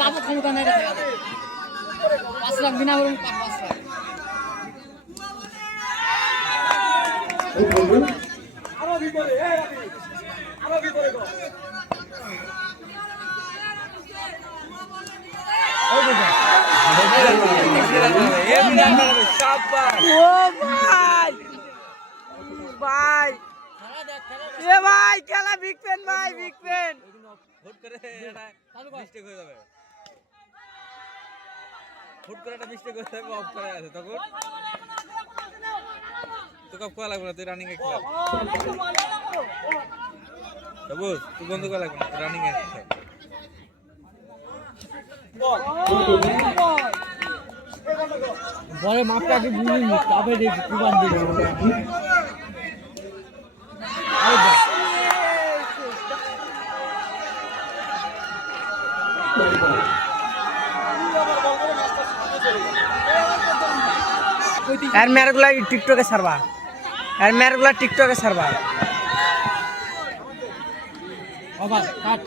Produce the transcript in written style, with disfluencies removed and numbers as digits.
বাবু ক্ষমতা নেই 5 লাখ বিনা বলুন 5 লাখ আরো ভিতরে আরো ভিতরে গো ওই দেখো ও ভাই ভাই এ ভাই খেলা বিগ পেন ভাই বিগ পেন ফুট করে এটা মিস্টেক হয়ে যাবে ফুট করে একটা মিস্টেক হয়ে যাবে অফ করে আছে তখন তোকে কোয়া লাগবে না তুই রানিং এ খেল সবুজ তুই বন্ধ করা লাগবে না রানিং এ খেল বলে মাপটা কি বুঝিনি তবে দেখি কুবান দিবে আর মেরগুলা টিকটকে ছাড়বা আর মেরগুলা টিকটকে ছাড়বা বাবা কাট